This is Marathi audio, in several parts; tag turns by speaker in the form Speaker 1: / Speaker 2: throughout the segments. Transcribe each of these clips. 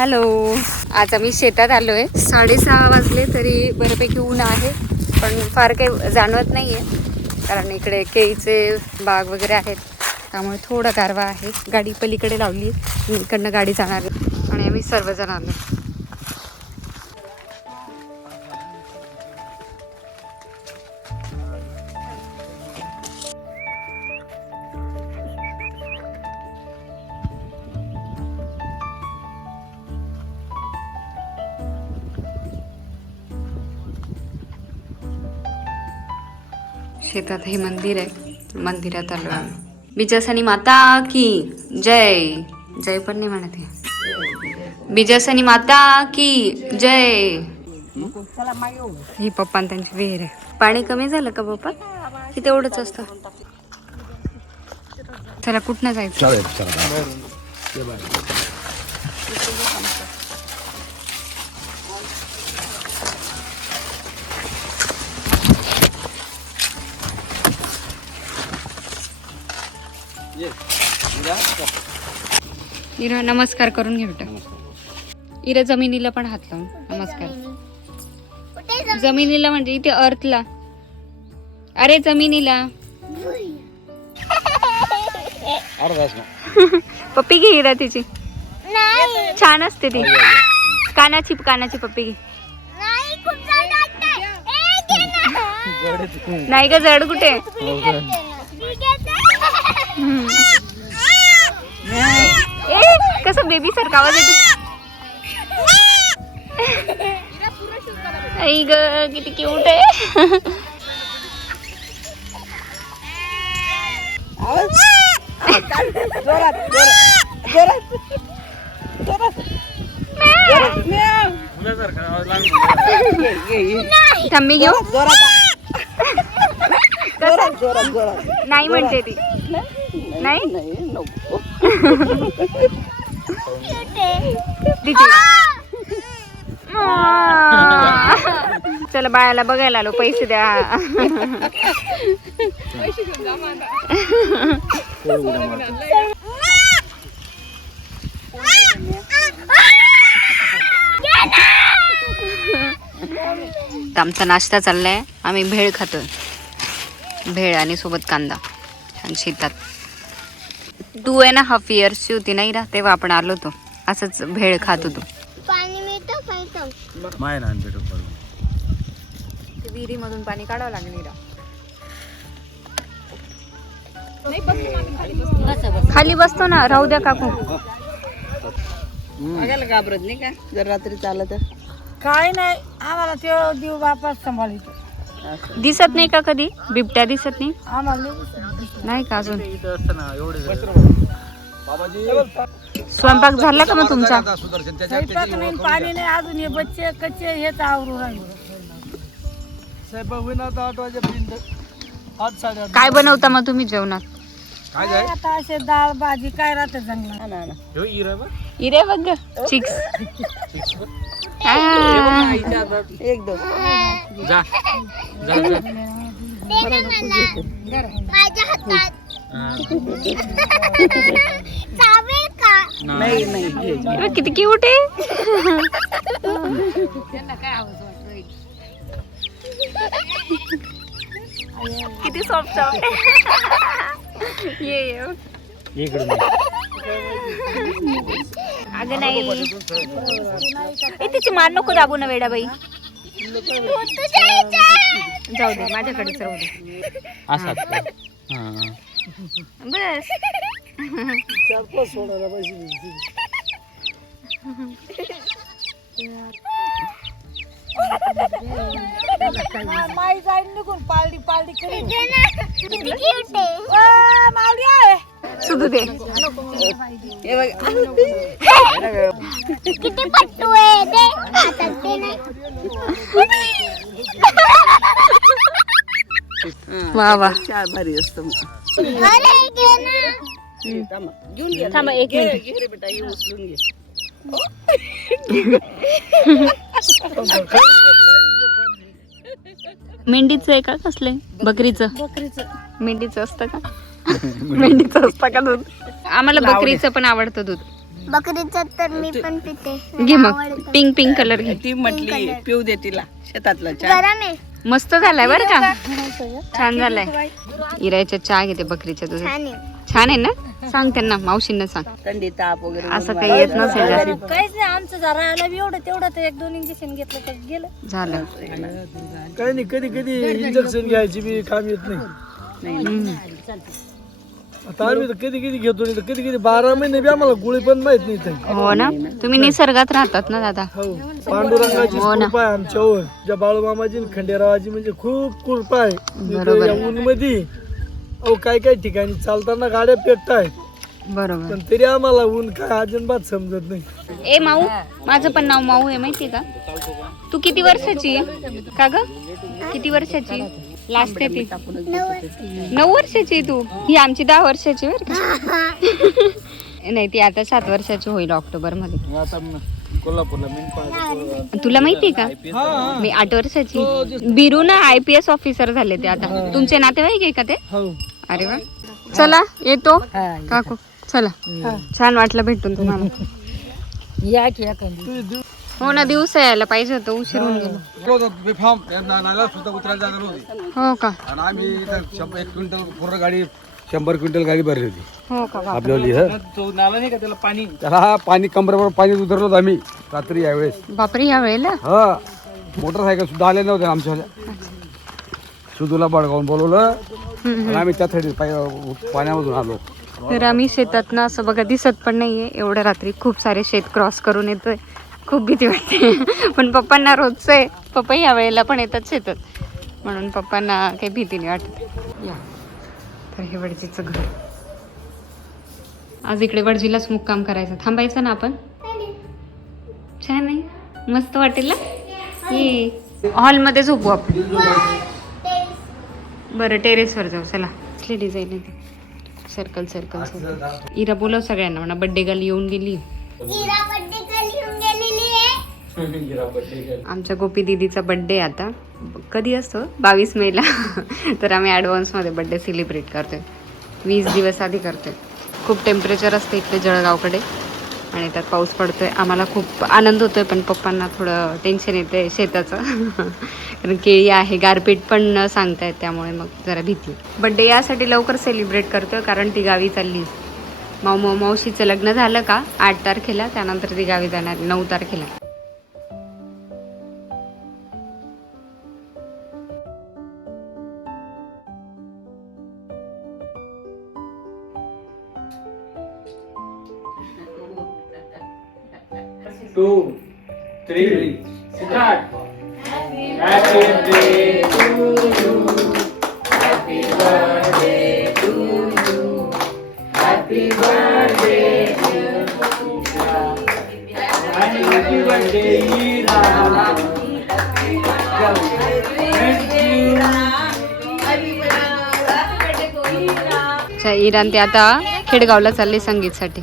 Speaker 1: हॅलो. आज आम्ही शेतात आलो आहे साडेसहा वाजले तरी बऱ्यापैकी ऊन आहे पण फार काही जाणवत नाही आहे कारण इकडे केळीचे बाग वगैरे आहेत त्यामुळे थोडा गारवा आहे. गाडी पलीकडे लावली आहे इकडनं गाडी जाणार आहे. आणि आम्ही सर्वजण आलो शेतात हे मंदिर आहे मंदिरात आलो आम्ही. बिजासनी माता की जय जय पण नाही म्हणत आहे बिजासनी माता की जय. ही पप्पा त्यांची विहीर आहे. पाणी कमी झालं का पप्पा? की तेवढंच असतं? चला कुठनं जायचं? इरा नमस्कार करून घे बेटा. इरा जमिनीला पण हात लावून. नमस्कार. जमिनीला म्हणजे इथे अर्थला अरे जमिनीला. पप्पी घे इरा तिची. छान असते ती. कानाची कानाची पप्पी घे. नाही ग जड कुठे. ए कसं बेबी सारखा आवाज येतो आई ग किती क्यूट आहे. थांबी घेऊ? नाही म्हणते ती. नाही चला बाळाला बघायला आलो पैसे द्या. आमचा नाश्ता चाललाय. आम्ही भेळ खातोय. भेळ आणि सोबत कांदा. आणि शेतात. टू अँड हाफ इयर्सची होती नाही रा तेव्हा आपण आलो होतो. असंच भेळ खात होतो.
Speaker 2: पाणी मिळतं
Speaker 3: माय
Speaker 1: विहिरीमधून पाणी काढावं लागेल खाली बसतो. ना राहू द्या काकू.
Speaker 4: बघायला घाबरत नाही का? जर रात्री चालत
Speaker 5: काय नाही आम्हाला ते देव बापाच सांभाळतो
Speaker 1: दिसत नाही का कधी? बिबट्या दिसत नाही?
Speaker 5: नाही
Speaker 1: का अजून? स्वयंपाक झाला का मग तुमचा?
Speaker 5: स्वयंपाक नाही पाणी नाही अजून हे बच्चे कच्चे हेच आवरू राहिले.
Speaker 4: स्वयंपाक होईना तर आठ वाजेपर्यंत आठ साडे
Speaker 1: काय बनवता मग तुम्ही जेवणात?
Speaker 5: काय आता असे डाळ भाजी काय राहते जंगलात?
Speaker 1: इरे बघ. चिक्स.
Speaker 4: एक दोन
Speaker 2: माझ्या हातात चावेल का
Speaker 4: नाही नाही
Speaker 1: किती क्यूट आहे. किती सॉफ्ट ये ये. अगं नाही. ए तिची मान नको दाबू ना वेडा बाई. जाऊ दे माझ्याकडेच राहू दे. बस
Speaker 4: चार पाच सोडायला दिले.
Speaker 5: माई जाईल निघून पालडी पालडी करून. मावडी आहे.
Speaker 1: सुधू दे.
Speaker 4: हे बघ.
Speaker 2: किती पट्टू आहे ते. हातात ते नाही.
Speaker 1: वा वा.
Speaker 4: चहा भारी असतं मग.
Speaker 2: अरे घे ना.
Speaker 4: थांबा. घेऊन घे.
Speaker 1: थांबा एक
Speaker 4: घे
Speaker 1: मिनिट.
Speaker 4: घे रे बेटा हे उचलून घे.
Speaker 1: मेंढीचं आहे का कसले बकरीचं?
Speaker 5: बकरीचं.
Speaker 1: मेंढीचं असतं का? मेंढीचं असतं का दूध? आम्हाला बकरीचं पण आवडतं दूध.
Speaker 2: बकरीचं तर मी पण पिते.
Speaker 1: घे मग.
Speaker 2: आवडतं.
Speaker 1: पिंक पिंक कलर घे.
Speaker 5: ती म्हटली पिऊ दे तिला शेतातला चहा.
Speaker 2: गरम आहे
Speaker 1: मस्त झालाय बरं का? छान झालाय. इरायच्या चहा घेते बकरीच्या दुधात
Speaker 2: छान आहे.
Speaker 1: छान आहे ना? सांग त्यांना मावशींना सांग.
Speaker 5: थंडी ताप वगैरे
Speaker 1: असं काही येत नसेल जास्त.
Speaker 5: काहीच नाही आमचं जरा आला बी एवढं तेवढं तर एक दोन इंजेक्शन घेतलं तर गेलं.
Speaker 1: झालं.
Speaker 4: काही नाही कधी कधी इंजेक्शन घ्यायची बी काम येत नाही.
Speaker 1: हम्म.
Speaker 4: आता आम्ही तर कधी कधी घेतो नाही तर कधी कधी बारा महिने बी आम्हाला गोळी पण माहीत नाही ते
Speaker 1: हो ना? तुम्ही निसर्गात राहतात ना दादा?
Speaker 4: हो. पांडुरंगाची
Speaker 1: हो ना.
Speaker 4: कृपा आहे आमच्यावर ज्या बाळूमामाची आणि खंडेरावाची म्हणजे खूप कृपा आहे. ऊन मध्ये अहो काय काय ठिकाणी चालताना गाड्या पेटताय
Speaker 1: बरोबर.
Speaker 4: पण तरी आम्हाला ऊन काय अजिबात समजत नाही.
Speaker 1: ए माऊ माझं पण नाव माऊ आहे माहितीये का? तू किती वर्षाची आहे? का ग? किती वर्षाची लास्ट ती नऊ वर्षाची. आहे तू? ही आमची दहा वर्षाची बर का? नाही ती आता सात वर्षाची होईल ऑक्टोबरमध्ये
Speaker 3: आता कोल्हापूरला मी
Speaker 1: तुला माहितीये का? मी आठ वर्षाची. बिरू ना आय पी एस ऑफिसर झाले ते आता. तुमचे नातेवाईक आहे का ते?
Speaker 4: हो.
Speaker 1: अरे वा. चला येतो. काकू चला. छान वाटलं भेटून तुम्हाला.
Speaker 5: या की
Speaker 1: हो ना दिवस यायला पाहिजे होतं उशीर होऊन गेलो.
Speaker 3: बेफाम नाला सुद्धा उतरायला जाणार होती.
Speaker 1: हो का?
Speaker 3: आणि आम्ही इथं शंभर एक क्विंटल पूर्ण गाडी शंभर क्विंटल गाडी भरली होती.
Speaker 1: हो का? बाप.
Speaker 3: आपल्यावली हं.
Speaker 4: नाला नाही का त्याला पाणी?
Speaker 3: त्याला पाणी कमरेवर पाणी उतरलो होतो आम्ही रात्री यावेळेस.
Speaker 1: बापरे या वेळेला?
Speaker 3: हा. मोटरसायकल सुद्धा आले नव्हते आमच्या सुदूला बडगावून बोलवलं. आणि आम्ही त्यासाठी पाय- पाण्यामधून आलो.
Speaker 1: तर आम्ही शेतात ना असं बघा दिसत पण नाहीये. एवढ्या रात्री खूप सारे शेत क्रॉस करून येतोय. खूप भीती वाटते. पण पप्पांना रोजचं आहे. पप्पा या वेळेला पण येतात. शेतात म्हणून पप्पांना काही भीती नाही वाटत. या. तर हे वडजीचं घर. आज इकडे वडजीलाच मुक्काम करायचं. थांबायचं ना आपण? छान आहे. मस्त वाटेल ना? ये. हॉलमध्ये झोपू आपण. बरं टेरेसवर जाऊ. चला. कसली डिझाईन आहे सर्कल सर्कल सर्कल इरा बोलव सगळ्यांना म्हणा. बड्डे गर्ल येऊन गेली. आमच्या गोपी दिदीचा बड्डे आता. कधी असतो? बावीस मेला तर आम्ही ॲडव्हान्समध्ये बड्डे सेलिब्रेट करतोय. वीस दिवस आधी करतोय. खूप टेम्परेचर असते इकडे जळगावकडे. आणि त्यात पाऊस पडतोय. आम्हाला खूप आनंद होतोय पण पप्पांना थोडं टेन्शन येते शेताचं. कारण केळी आहे गारपीट पण सांगतायत त्यामुळे मग जरा भीती. बड्डे यासाठी लवकर सेलिब्रेट करतोय कारण ती गावी चालली. माऊ माऊ मावशीचं लग्न झालं का? आठ तारखेला त्यानंतर ती गावी जाणार नऊ तारखेला.
Speaker 3: टू थ्री स्टार्ट
Speaker 1: अच्छा इराण ते आता खेडगावला चालले संगीतसाठी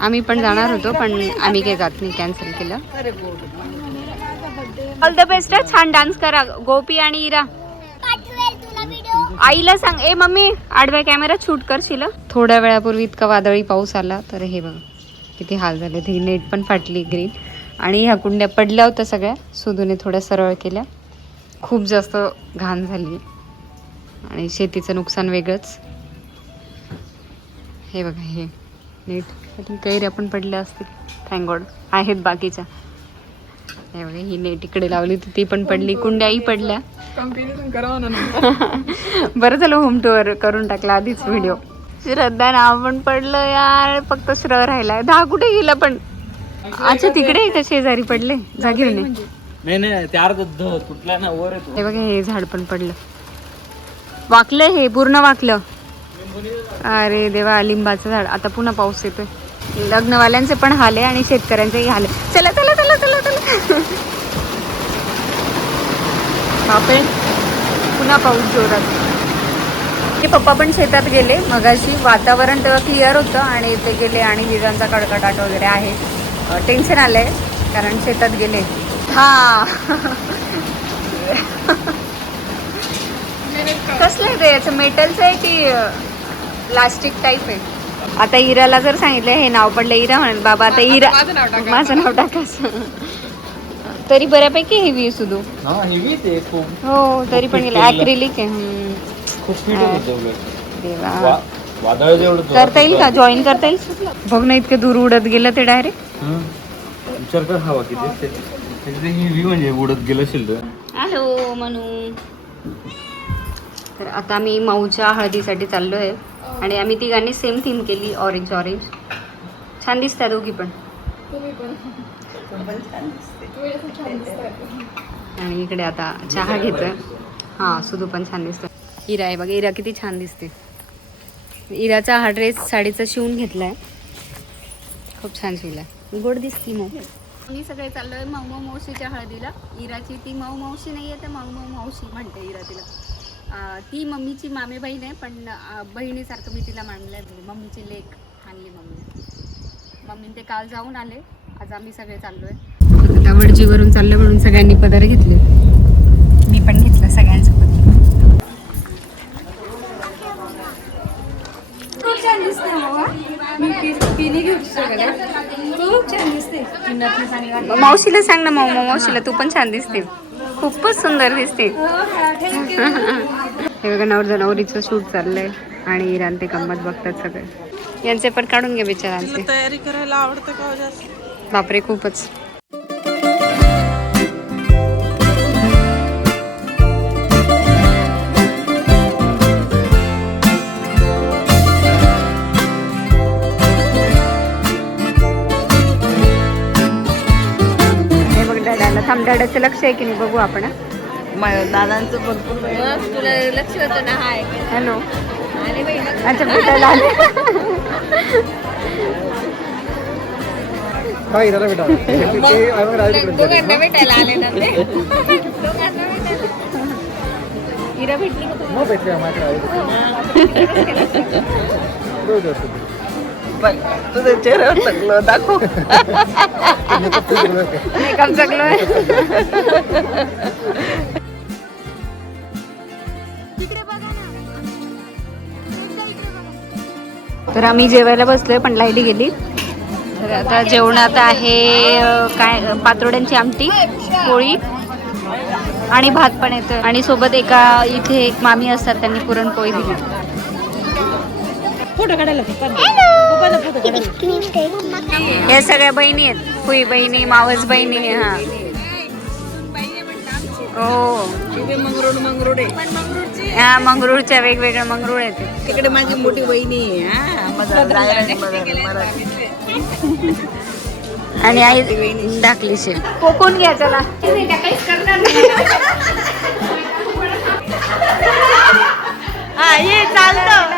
Speaker 1: आम्ही पण जाणार होतो पण आम्ही काही जात नाही कॅन्सल केलं. ऑल द बेस्ट छान डान्स करा. गोपी आणि इरा. आईला सांग. ए मम्मी आडव्या कॅमेरा शूट करशील थोड्या वेळापूर्वी इतका वादळी पाऊस आला तर हे बघा किती हाल झाले. ती नेट पण फाटली ग्रीन आणि ह्या कुंड्या पडल्या होत्या सगळ्या. सुधूने थोड्या सरळ केल्या. खूप जास्त घाण झाली. आणि शेतीचं नुकसान वेगळंच. हे बघा हे. नीट. त्यातून कैऱ्या पण पडल्या असतील. थँगॉड आहेत बाकीच्या. बघा ही नेट इकडे लावली होती ती पण पडली. कुंड्याही पडल्या. बरं झालं होम टूर करून टाकला आधीच व्हिडिओ श्रद्धा नाव पण पडलं यार. फक्त श्र राहिलाय. दहा कुठे गेला पण? अच्छा तिकडे का शेजारी पडले? जा घेऊन ये.
Speaker 4: नाही. नाही तुटला ना वर
Speaker 1: हे बघा हे झाड पण पडलं. वाकलं हे पूर्ण वाकलं. अरे देवा लिंबाचं झाड. आता पुन्हा पाऊस येतोय. लग्नवाल्यांचे पण हाल आहे आणि शेतकऱ्यांचेही हाल. आहे चला चला चला चला चला. बापरे. पुन्हा पाऊस जोरात. ते पप्पा पण शेतात गेले. मगाशी वातावरण तेव्हा क्लिअर होतं आणि ते गेले आणि विजांचा कडकडाट वगैरे आहे. टेन्शन आलंय कारण शेतात गेले. हा. कसलं आहे ते याचं? मेटलचं आहे की प्लास्टिक टाईप आहे. आता इराला जर सांगितलं हे नाव पडलं इरा म्हणेल बाबा आता इरा माझं नाव टाकायचं तरी बऱ्यापैकी हेवी आहे सुधू
Speaker 6: हा हेवी ते खूप.
Speaker 1: हो तरी पण गेलं. ऍक्रिलिक आहे. हम्म.
Speaker 6: खूप फिट होतं उलट.
Speaker 1: देवा.
Speaker 6: वा- वादळ जेवढं जोरात
Speaker 1: करता येईल का? जॉईन करता येईल? बघ ना इतकं दूर उडत गेलं ते डायरेक्ट
Speaker 6: हं. विचार कर हवा किती हेवी म्हणजे उडत गेलं असेल तर
Speaker 1: हॅलो तर आता आम्ही माऊच्या हळदीसाठी चाललो आहे आणि आम्ही तिघांनी सेम थीम केली ऑरेंज ऑरेंज छान दिसतात दोघी पण. आणि इकडे आता चहा घेतोय. हां सुधू पण छान दिसतं इरा आहे बघा इरा किती छान दिसते. इराचा हा ड्रेस साडीचा शिवून घेतलाय. खूप छान शिवलाय. गोड दिसती मग. आम्ही सगळे चाललोय माऊ माऊ मावशीच्या हळदीला. इराची ती माऊ मावशी नाही आहे तर माऊ माऊ मावशी म्हणते इरा तिला. ती मम्मीची मामे बहीण आहे पण बहिणीसारखं मी तिला मानलंय मम्मीची लेक आणली मम्मी. मम्मी ते काल जाऊन आले. आज आम्ही सगळे चाललोय. आता वडजीवरून चाललं म्हणून सगळ्यांनी पदार घेतले? मी पण घेतलं सगळ्यांसोबत खूप छान दिसते मी पिनी घेऊ खूप छान दिसते मावशीला सांग ना माऊ मावशीला तू पण छान दिसते. खूपच सुंदर दिसते. हे बघा नवरदा नवरीचं शूट चाललंय आणि इराण ते गंमत बघतात सगळे. यांचे पण काढून घे बिचारांचे.
Speaker 5: तयारी करायला आवडतं का जास्त?
Speaker 1: बापरे खूपच. बघ डॅडाला थांब डॅडाचं लक्ष आहे की नाही बघू आपण हा.
Speaker 5: दादांचं भरपूर
Speaker 1: तुला लक्ष होतं ना हाय हॅलो अच्छा भेटायला आले
Speaker 3: काय झालं बेटा ते आम्ही राहिलो तिकडे.
Speaker 1: दोघांना भेटायला आले ना ते दोघांना भेटायला हिरा भेटली का तुला?
Speaker 3: मग भेटले माझ्याकडे आले तिकडे. रोज असतो ते.
Speaker 5: तुझं चेहऱ्यावर सगळं दाखव
Speaker 1: मेकअप तर आम्ही जेवायला बसलोय पण लाइट गेली. तर आता जेवणात आहे काय पातोड्यांची आमटी पोळी आणि भात पण येतं आणि सोबत एका इथे एक मामी असतात त्यांनी पुरणपोळी दिली.
Speaker 5: फोटो काढायला
Speaker 1: या सगळ्या बहिणी आहेत. फुई बहिणी मावस बहिणी हा. हो.
Speaker 5: मंगरूळ मंगरूळ आहे
Speaker 1: हा मंगरूळच्या वेगवेगळ्या मंगरूळ आहेत.
Speaker 5: तिकडे माझी मोठी बहिणी हा.
Speaker 1: आणि आई दाखलीचे कोकून घ्या चला.
Speaker 5: हा ये चालतं.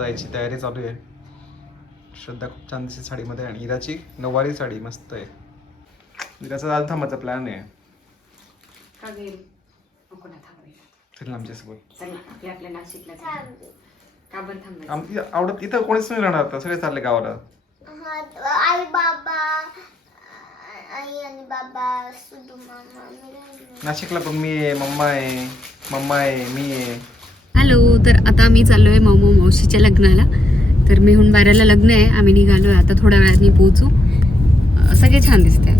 Speaker 7: जायची तयारी चालू आहे. श्रद्धा खूप छान दिसते साडीमध्ये आणि इराची नऊवारी साडी मस्त आहे. इराचा दाल थांबाचा प्लॅन आहे. चल आमच्यासोबत.
Speaker 1: आपल्या आपल्या नाशिकला का बरं थांबायचं
Speaker 7: आम इ- आवडत इथं कोणीच नाही राहणार आता सगळे चालले गावाला.
Speaker 2: हा, आई बाबा आई आणि बाबा सुधू मामा मी राहिलो.
Speaker 7: नाशिकला पण मी आहे मम्मा आहे मम्मा आहे मी आहे.
Speaker 1: हॅलो तर आता आम्ही आहे माऊ मावशीच्या लग्नाला. तर मेहून बाराला लग्न आहे आम्ही निघालो आहे आता थोड्या वेळाने पोहोचू. सगळे छान दिसते.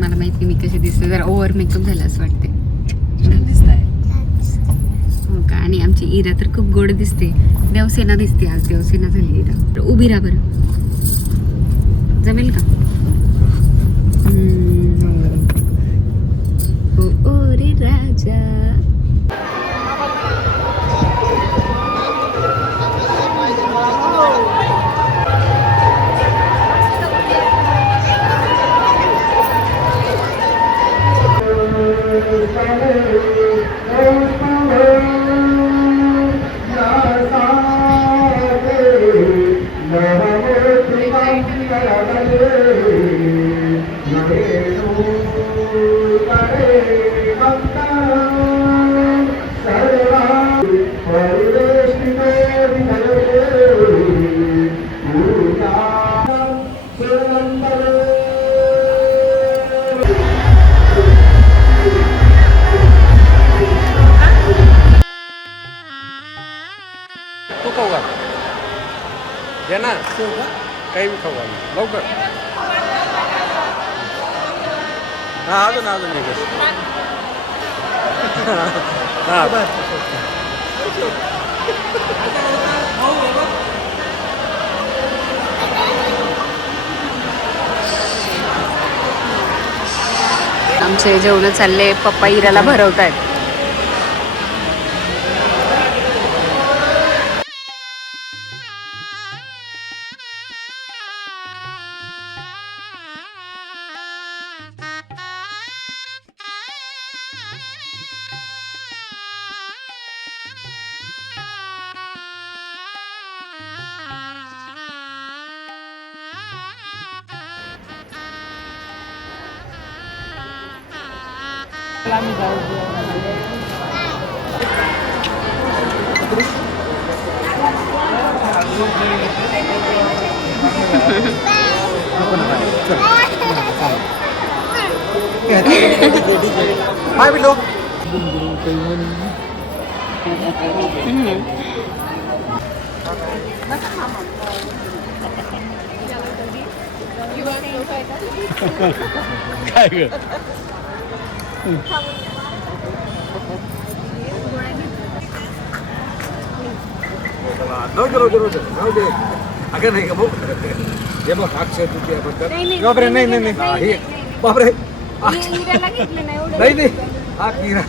Speaker 1: मला माहिती मी कशी दिसते. जरा ओव्हर मेकअप झाला असं वाटते हो का? आणि आमची इरा तर खूप गोड दिसते. देवसेना दिसते आज. देवसेना झाली इरा. तर उभी राहा बरं. जमेल का? ओ हो. हो, हो रे राजा.
Speaker 3: तू काही बी खाऊ घाल लवकर. हा अजून अजून एक हा.
Speaker 1: आमचे जेवण चालले पप्पा इराला भरवतायत.
Speaker 7: हाय बिलो
Speaker 6: काय ग
Speaker 3: जाऊ दे, राहू दे, राहू दे, राहू दे. अगं नाही का भाऊ हे बघ अक्षय तृतीया बद्दल बापरे नाही नाही नाही बापरे नाही नाही हा किरा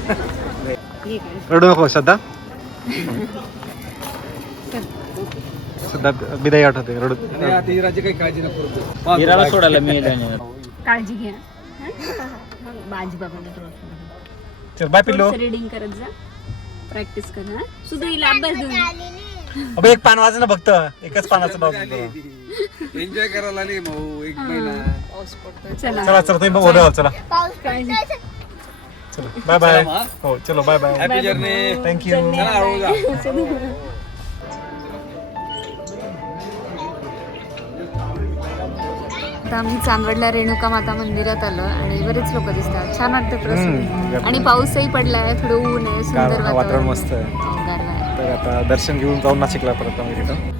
Speaker 7: रडू नको श्रद्धा बिदाई आठवते रडू
Speaker 3: आणि आता इराची काही काळजी नको.
Speaker 6: सोडायला मी
Speaker 1: काळजी घ्या
Speaker 7: चल बाय पिल्लो.
Speaker 1: रीडिंग करत जा. प्रॅक्टिस कर हा. अभ्यास देऊन
Speaker 7: अबे एक पान वाज ना फक्त. एकच पानाचं नाव.
Speaker 3: एन्जॉय करायला नाही भाऊ एक महिना.
Speaker 1: चला.
Speaker 7: चला चला तुम्ही बघ उद्या चला.
Speaker 2: पाऊस पडतोय.
Speaker 7: चलो बाय बाय
Speaker 3: चला मग.
Speaker 7: हो चलो bye bye
Speaker 3: happy journey
Speaker 7: thank you
Speaker 3: चला हळू जा.
Speaker 1: आता आम्ही चांदवडला रेणुका माता मंदिरात आलो आणि बरेच लोक दिसतात. छान वाटतं. प्रसन्न. आणि पाऊसही पडलाय थोडं ऊन आहे सुंदर
Speaker 7: वातावरण मस्त आहे.
Speaker 1: आहे.
Speaker 7: तर आता दर्शन घेऊन जाऊन नाशिकला परत आम्ही रिटर्न